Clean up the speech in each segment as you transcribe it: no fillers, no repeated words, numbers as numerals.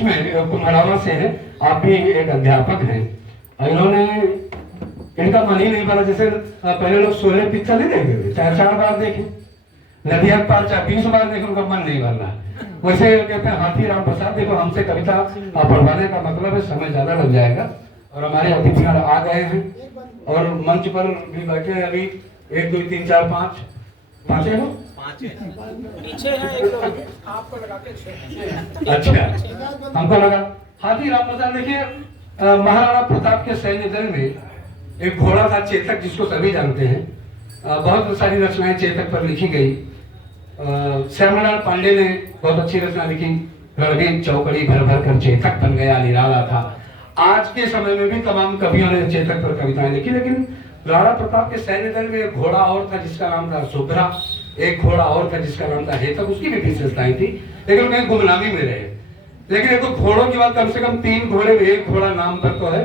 बीच में कुम्हरावा से है, आप भी एक अध्यापक हैं, इन्होंने इनका मन ही नहीं भरा। जैसे पहले लोग 16 पिक्चर नहीं देखते थे, 4 बार देखे, नदिया पार 20 बार देखे, उनका मन नहीं भर रहा। वैसे कहते हैं हाथी राम प्रसाद, देखो हमसे कविता पढ़वाने का मतलब है समय ज्यादा लग जाएगा, और हमारे अतिथि आ गए हैं और मंच पर भी बैठे हैं। अभी 1 2 3 4 5 पांचे हो, पीछे है एक लोग, आपको लगा के 6। अच्छा हमको लगा। हाथी राम प्रसाद देखिए, महाराणा प्रताप के सैन्य दल में एक घोड़ा था चेतक, जिसको सभी जानते हैं। बहुत सारी रचनाएं चेतक पर लिखी गई। श्यामलाल पांडे ने बहुत अच्छी रचना लिखी, रणवीर चौकड़ी भर भर कर चेतक बन गया निराला था। आज के समय में भी तमाम कवियों ने चेतक पर कविताएं लिखी, लेकिन राणा प्रताप के सैन्य दल में एक घोड़ा और था जिसका नाम था शुभ्रा, एक घोड़ा और था जिसका नाम था हेतक, उसकी भी विशेषताएं थी, लेकिन कहीं गुमनामी में रहे। लेकिन एक घोड़ों की बात, कम से कम 3 घोड़े में एक घोड़ा नाम पर तो है।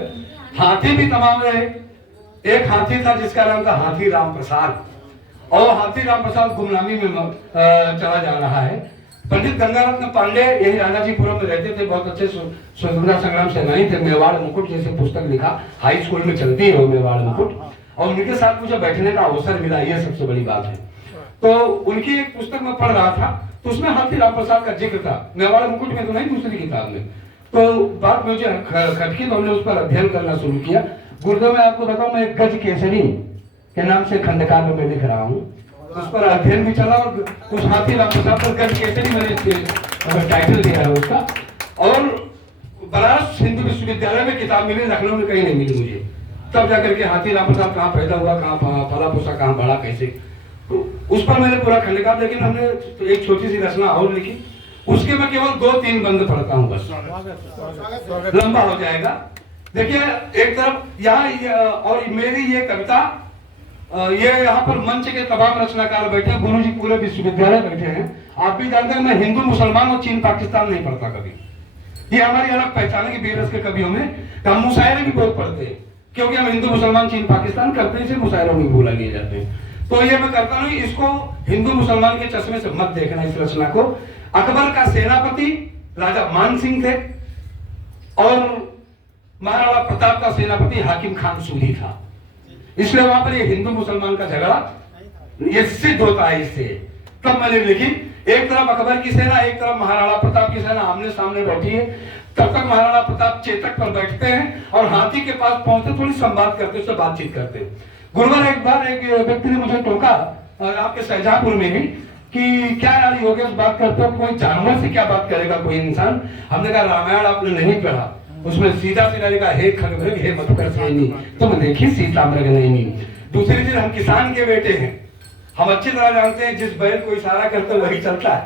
हाथी भी तमाम रहे। एक हाथी था जिसका नाम था हाथी राम प्रसाद, और हाथी राम प्रसाद गुमनामी में चला जा रहा है। पंडित गंगारत्न पांडे यही राजाजीपुरम में रहते थे, बहुत अच्छे स्वतंत्रता संग्राम सेनानी थे। मेवाड़ मुकुट जैसे पुस्तक लिखा, हाई स्कूल में चलती है वो मेवाड़ मुकुट, और उनके साथ मुझे बैठने का अवसर मिला, ये सबसे बड़ी बात है। तो उनकी एक पुस्तक में पढ़ रहा था, तो उसमें हाथी राम प्रसाद का जिक्र था, मेवाड़ मुकुट में तो नहीं, दूसरी किताब में। तो बात मुझे खटकी, तो हमने उस पर अध्ययन करना शुरू किया। गुरुदेव में आपको बताऊं, मैं एक गज केसरी के नाम से खंडकार में मैं लिख रहा हूँ, उस पर अध्ययन भी चला, और उस हाथी राम प्रसाद पर गज केसरी मैंने टाइटल दिया है उसका। और बनारस हिंदू विश्वविद्यालय में किताब मिली, लखनऊ में कहीं नहीं मिली मुझे। तब जाकर के हाथी राम प्रसाद कहाँ पैदा हुआ, कहाँ पला पोसा, कहाँ बड़ा, कैसे, तो उस पर मैंने पूरा खंडकार। लेकिन हमने तो एक छोटी सी रचना और लिखी, उसके मैं केवल 2-3 बंद पढ़ता हूँ बस, लंबा हो जाएगा। देखिए एक तरफ यहाँ, और मेरी ये कविता, ये यहाँ पर मंच के तमाम रचनाकार बैठे हैं, गुरुजी पूरे विश्वविद्यालय बैठे हैं। आप भी जानते हैं मैं हिंदू मुसलमान और चीन पाकिस्तान नहीं पढ़ता कभी, ये हमारी अलग पहचान है कि बेरस के कवियों में हम मुशायरे भी बहुत पढ़ते हैं, क्योंकि हम हिंदू मुसलमान चीन पाकिस्तान करते हैं, इसे मुशायरों में भूला लिए जाते हैं। तो ये मैं करता नहीं, इसको हिंदू मुसलमान के चश्मे से मत देखना। इस रचना को अकबर का सेनापति राजा मान सिंह थे, और महाराणा प्रताप का सेनापति हाकिम खान सूरी था, इसलिए वहां पर ये हिंदू मुसलमान का झगड़ा ये सिद्ध होता है इससे। तब मैंने लिखी, एक तरफ अकबर की सेना, एक तरफ महाराणा प्रताप की सेना आमने सामने बैठी है। तब तक महाराणा प्रताप चेतक पर बैठते हैं और हाथी के पास पहुंचते, थोड़ी संवाद करते, उससे बातचीत करते हैं। गुरुवर एक बार एक व्यक्ति ने मुझे टोका आपके शाहजहांपुर में ही, कि क्या यार योगेश बात करते हो, कोई जानवर से क्या बात करेगा कोई इंसान। हमने कहा रामायण आपने नहीं पढ़ा, उसमें सीधा सीधा लिखा हे खगमृग हे मधुकर सैनी, तुम देखी सीता मृग नैनी। दूसरी चीज, हम किसान के बेटे हैं, हम अच्छी तरह जानते हैं जिस बैल को इशारा करते वही चलता है,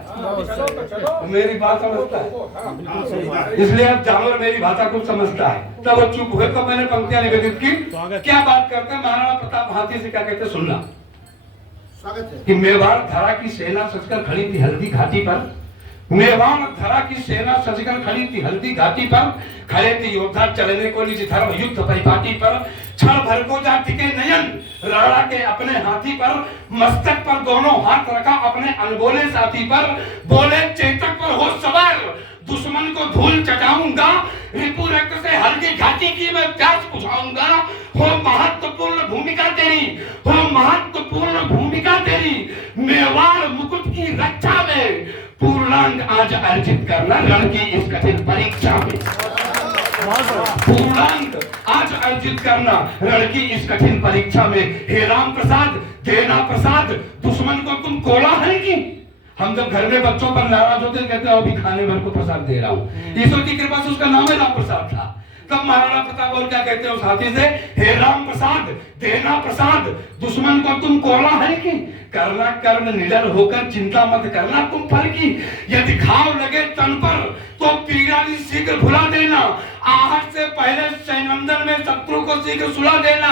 मेरी बात समझता है, इसलिए अब जानवर मेरी भाषा को समझता है। तब वो चुप हुए, तो मैंने पंक्तियां निवेदित की, क्या बात करते हैं महाराणा प्रताप हाथी से क्या कहते सुनना, कि मेवाड़ धरा की सेना सजकर खड़ी थी हल्दी घाटी पर, मेवाड़ धरा की सेना सजकर खड़ी थी हल्दी घाटी पर, खड़े थे योद्धा चलने को निज धर्म युद्ध परिपाटी पर, क्षण भर को जा टिके नयन राणा के अपने हाथी पर, मस्तक पर दोनों हाथ रखा अपने अनबोले साथी पर, बोले चेतक पर हो सवार दुश्मन को धूल चटाऊंगा, रिपु रक्त से हल्दी घाटी की मैं प्यास बुझाऊंगा, हो महत्वपूर्ण भूमिका तेरी, हो महत्वपूर्ण भूमिका तेरी, मेवाड़ मुकुट की रक्षा में पूर्णांक आज अर्जित करना रण की इस कठिन परीक्षा में, पूर्णांक आज अर्जित करना रण की इस कठिन परीक्षा में, हे राम प्रसाद देना प्रसाद दुश्मन को तुम कोला है कि। हम जब घर में बच्चों पर नाराज होते कहते हो अभी खाने भर को प्रसाद दे रहा हूँ, ईश्वर की कृपा से उसका नाम है राम प्रसाद था। तब महाराणा प्रताप और क्या कहते हैं उस हाथी से, हे राम प्रसाद देना प्रसाद दुश्मन को तुम कोला है कि, करना कर्म निडर होकर चिंता मत करना तुम फल की, यदि घाव लगे तन पर तो पीड़ा शीघ्र भुला देना, आहट से पहले सैनंदन में शत्रु को शीघ्र सुला देना,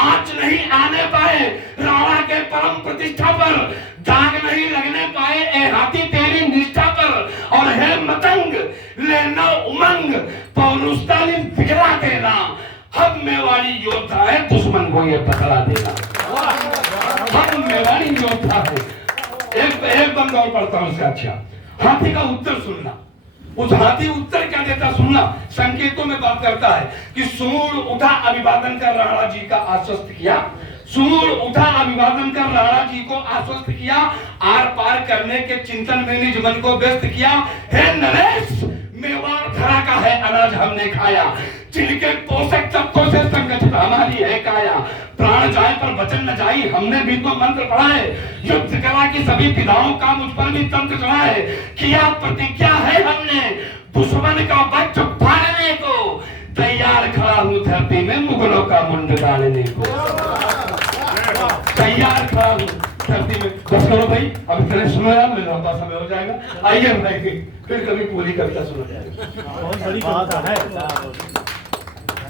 आंच नहीं आने पाए राणा के परम प्रतिष्ठा पर, दाग नहीं लगने पाए ए हाथी तेरी निष्ठा पर, और हे मतंग लेना उमंग पौरुषता ने बिखरा देना, हम मेवाड़ी योद्धा है दुश्मन को ये पकड़ा देना, हम मेवाड़ी योद्धा है। एक बंद और पढ़ता हूं इसका, अच्छा हाथी का उत्तर सुनना। उस हाथी उत्तर क्या देता सुनना, संकेतों में बात करता है कि सूर उठा अभिवादन कर राणा जी का आश्वस्त किया, सूर उठा अभिवादन कर राणा जी को आश्वस्त किया, आर पार करने के चिंतन में निज मन को व्यस्त किया। हे नरेश, मेवाड़ धरा का है अनाज हमने खाया, जिनके पोषक तत्वों से संगठित हमारी है काया, प्राण जाए पर वचन न जाई, हमने भी तो मंत्र पढ़ा है, युद्ध कला की सभी विधाओं का मुझ पर भी तंत्र चढ़ा है, किया प्रतिज्ञा है हमने दुश्मन का वज्र फाड़ने को, तैयार खड़ा हूं धरती में मुगलों का मुंड गाड़ने को, तैयार खड़ा हूं धरती में। बस करो भाई, अब इतने सुनो यार, मेरा लंबा समय हो जाएगा। आइए भाई, फिर कभी पूरी कविता सुना जाएगा। बहुत बड़ी बात है।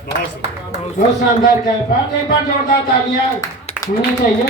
बहुत शानदार, क्या बात, एक बार जोरदार तालियां होनी चाहिए।